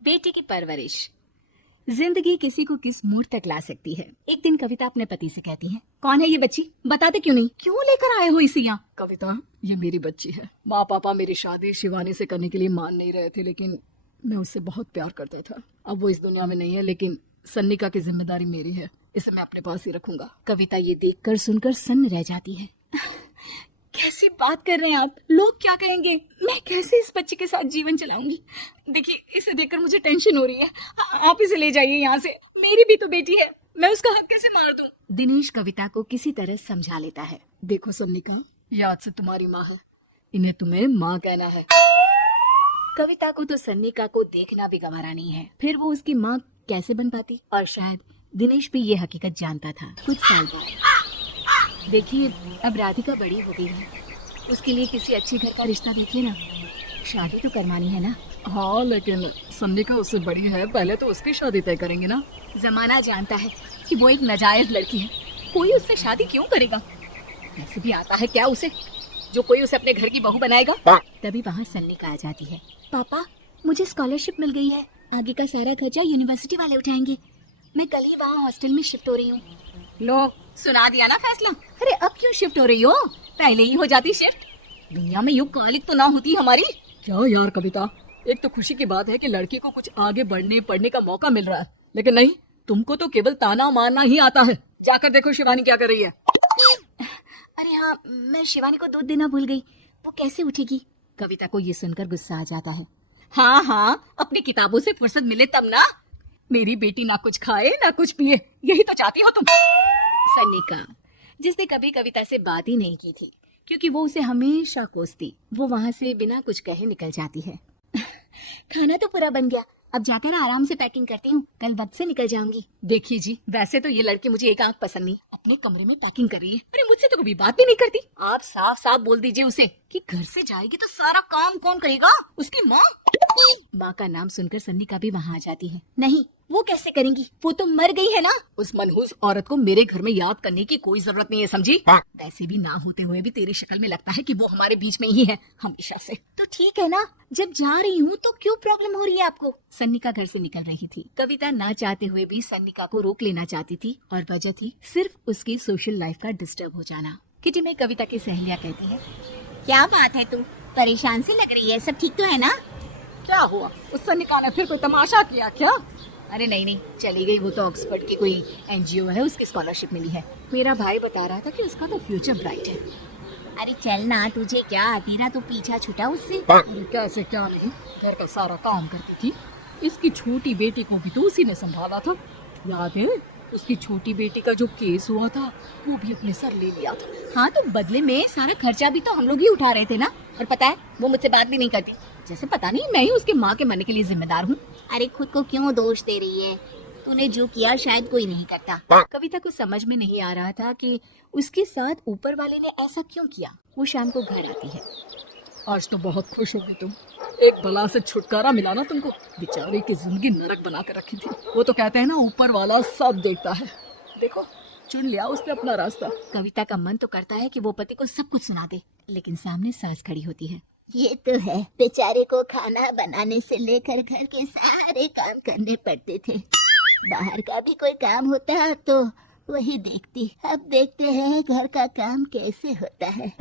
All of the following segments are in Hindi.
बेटी की परवरिश। जिंदगी किसी को किस मोड़ तक ला सकती है। एक दिन कविता अपने पति से कहती है, कौन है ये बच्ची, बताते क्यों नहीं, क्यों लेकर आए हो इसे यहाँ? कविता, ये मेरी बच्ची है। माँ पापा मेरी शादी शिवानी से करने के लिए मान नहीं रहे थे, लेकिन मैं उससे बहुत प्यार करता था। अब वो इस दुनिया में नहीं है, लेकिन सन्निका की जिम्मेदारी मेरी है, इसे मैं अपने पास ही रखूंगा। कविता ये देखकर सुनकर सन्न रह जाती है। कैसी बात कर रहे हैं आप, लोग क्या कहेंगे, मैं कैसे इस बच्चे के साथ जीवन चलाऊंगी? देखिए, इसे देखकर मुझे टेंशन हो रही है। आप इसे ले जाइए यहाँ से, मेरी भी तो बेटी है, मैं उसका हक कैसे मार दूं? दिनेश कविता को किसी तरह समझा लेता है। देखो सन्निका, ये आज से तुम्हारी माँ है, इन्हें तुम्हें माँ कहना है। कविता को तो सन्निका को देखना भी गवारा नहीं है, फिर वो उसकी माँ कैसे बन पाती? और शायद दिनेश भी ये हकीकत जानता था कुछ साल बाद। देखिए, अब राधिका बड़ी हो गई है, उसके लिए किसी अच्छे घर का रिश्ता देखिए ना, शादी तो करवानी है ना। हाँ, लेकिन सन्निका उससे बड़ी है, पहले तो उसकी शादी तय करेंगे ना। जमाना जानता है कि वो एक नाजायज लड़की है, कोई उससे शादी क्यों करेगा? ऐसे भी आता है क्या उसे, जो कोई उसे अपने घर की बहू बनाएगा? तभी वहाँ सन्निका आ जाती है। पापा, मुझे स्कॉलरशिप मिल गई है, आगे का सारा खर्चा यूनिवर्सिटी वाले उठाएंगे, मैं कल ही वहाँ हॉस्टल में शिफ्ट हो रही हूँ। लो, सुना दिया ना फैसला। अरे अब क्यों शिफ्ट हो रही हो, पहले ही हो जाती शिफ्ट, दुनिया में यूं कालिक तो ना होती हमारी। क्या यार कविता, एक तो खुशी की बात है कि लड़की को कुछ आगे बढ़ने पढ़ने का मौका मिल रहा है, लेकिन नहीं, तुमको तो केवल ताना मारना ही आता है। जाकर देखो शिवानी क्या कर रही है। अरे हाँ, मैं शिवानी को दूध देना भूल गई, वो कैसे उठेगी? कविता को ये सुनकर गुस्सा आ जाता है। हाँ हाँ, अपनी किताबों से फुर्सत मिले तब ना, मेरी बेटी ना कुछ खाए ना कुछ पिए, यही तो चाहती हो तुम। सन्निका, जिसने कभी कविता से बात ही नहीं की थी, क्योंकि वो उसे हमेशा कोसती, वो वहाँ से बिना कुछ कहे निकल जाती है। खाना तो पूरा बन गया, अब जाकर आराम से पैकिंग करती हूँ, कल वक्त से निकल जाऊंगी। देखिए जी, वैसे तो ये लड़की मुझे एक आंख पसंद नहीं, अपने कमरे में पैकिंग कर रही है, अरे मुझसे तो कभी बात भी नहीं करती। आप साफ साफ बोल दीजिए उसे कि घर से जाएगी तो सारा काम कौन करेगा, उसकी माँ। माँ का नाम सुनकर सन्निका भी वहाँ आ जाती है। नहीं, वो कैसे करेंगी, वो तो मर गई है ना। उस मनहूस औरत को मेरे घर में याद करने की कोई जरूरत नहीं है, समझी? वैसे भी ना होते हुए भी तेरी शक्ल में लगता है कि वो हमारे बीच में ही है हमेशा से। तो ठीक है ना, जब जा रही हूँ तो क्यों प्रॉब्लम हो रही है आपको? सन्निका घर से निकल रही थी, कविता ना चाहते हुए भी सन्निका को रोक लेना चाहती थी, और वजह थी सिर्फ उसकी सोशल लाइफ का डिस्टर्ब हो जाना। किटी में कविता की सहेलियाँ कहती है, क्या बात है, तू परेशान से लग रही है, सब ठीक तो है ना? क्या हुआ, उस सन्निका ने फिर कोई तमाशा किया क्या? अरे नहीं नहीं, चली गई, वो तो ऑक्सफोर्ड की कोई एनजीओ है, उसकी स्कॉलरशिप मिली है। मेरा भाई बता रहा था कि उसका तो फ्यूचर ब्राइट है। अरे चल ना, तुझे क्या, तेरा तो पीछा छूटा उससे। अरे कैसे क्या नहीं, घर का सारा काम करती थी, इसकी छोटी बेटी को भी तो उसी ने संभाला था, याद है? उसकी छोटी बेटी का जो केस हुआ था वो भी अपने सर ले लिया था। हाँ, तो बदले में सारा खर्चा भी तो हम लोग ही उठा रहे थे ना, और पता है वो मुझसे बात भी नहीं करती, जैसे पता नहीं मैं ही उसके माँ के मरने के लिए जिम्मेदार हूँ। अरे खुद को क्यों दोष दे रही है, तूने जो किया शायद कोई नहीं करता। कविता को समझ में नहीं आ रहा था कि उसके साथ ऊपर वाले ने ऐसा क्यों किया। वो शाम को घर आती है। आज तो बहुत खुश होगी तुम, एक बला से छुटकारा मिला ना तुमको, बेचारे की जिंदगी नरक बना कर रखी थी। वो तो कहते हैं ना, ऊपर वाला सब देखता है, देखो चुन लिया उसने अपना रास्ता। कविता का मन तो करता है कि वो पति को सब कुछ सुना दे, लेकिन सामने सास खड़ी होती है। ये तो है, बेचारे को खाना बनाने से लेकर घर के सारे काम करने पड़ते थे, बाहर का भी कोई काम होता तो वही देखती, अब देखते हैं घर का काम कैसे होता है।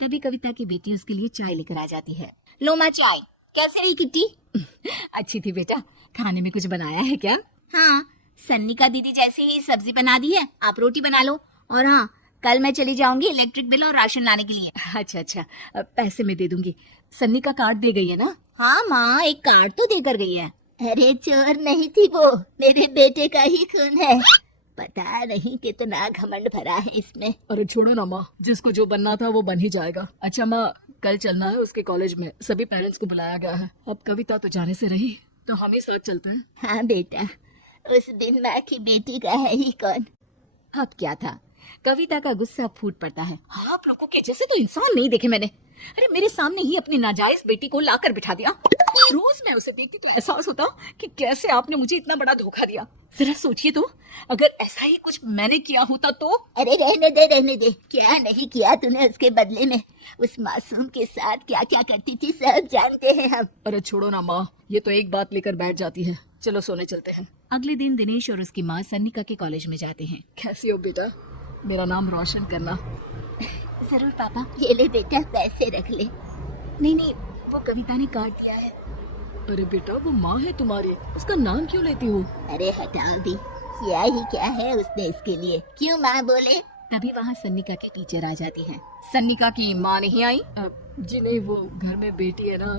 तभी कविता की बेटी उसके लिए चाय लेकर आ जाती है। लो माँ चाय, कैसे रही किट्टी? अच्छी थी बेटा, खाने में कुछ बनाया है क्या? हाँ, सन्निका दीदी जैसे ही सब्जी बना दी है, आप रोटी बना लो, और हाँ, कल मैं चली जाऊंगी इलेक्ट्रिक बिल और राशन लाने के लिए। अच्छा अच्छा, पैसे मैं दे दूंगी। सन्निका कार्ड दे गई है ना? हाँ माँ, एक कार्ड तो देकर गई है। अरे चोर नहीं थी वो, मेरे बेटे का ही खून है, पता नहीं कितना घमंड भरा है इसमें। अरे छोड़ो ना माँ, जिसको जो बनना था वो बन ही जाएगा। अच्छा माँ, कल चलना है उसके कॉलेज में, सभी पेरेंट्स को बुलाया गया है। अब कविता तो जाने से रही, तो हम ही साथ चलते हैं। हाँ बेटा, उस दिन माँ की बेटी का है ही कौन। अब क्या था, कविता का गुस्सा फूट पड़ता है। हाँ, आप लोगों के जैसे तो इंसान नहीं देखे मैंने। अरे मेरे सामने ही अपनी नाजायज बेटी को लाकर बिठा दिया। रोज मैं उसे देखती तो एहसास होता कि कैसे आपने मुझे इतना बड़ा धोखा दिया। जरा सोचिए तो, अगर ऐसा ही कुछ मैंने किया होता तो। अरे रहने दे, क्या नहीं किया तूने उसके बदले में। उस मासूम के साथ क्या क्या करती थी सब जानते हैं हम। अरे छोड़ो ना माँ, ये तो एक बात लेकर बैठ जाती है। चलो सोने चलते हैं। अगले दिन दिनेश और उसकी माँ सन्निका के कॉलेज में जाते हैं। कैसी हो बेटा, मेरा नाम रोशन करना। जरूर पापा, ये ले बेटा पैसे रख ले। नहीं, वो कविता ने काट दिया है। अरे बेटा, वो माँ है तुम्हारी, उसका नाम क्यों लेती हो? अरे हटाओ दी, किया ही क्या है उसने इसके लिए, क्यों माँ बोले। तभी वहाँ सन्निका की टीचर आ जाती है। सन्निका की माँ नहीं आई। जी नहीं, वो घर में बेटी है ना,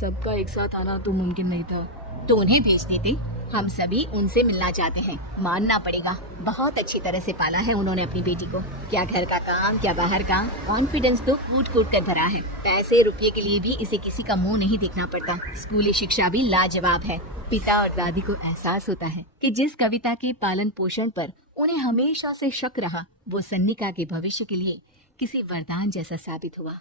सबका एक साथ आना तो मुमकिन नहीं था। तो उन्हें भेज देते, हम सभी उनसे मिलना चाहते हैं। मानना पड़ेगा, बहुत अच्छी तरह से पाला है उन्होंने अपनी बेटी को। क्या घर का काम, क्या बाहर का, कॉन्फिडेंस तो कूट कूट कर भरा है। पैसे रुपये के लिए भी इसे किसी का मुंह नहीं देखना पड़ता। स्कूली शिक्षा भी लाजवाब है। पिता और दादी को एहसास होता है कि जिस कविता के पालन पोषण पर उन्हें हमेशा से शक रहा, वो सन्निका के भविष्य के लिए किसी वरदान जैसा साबित हुआ।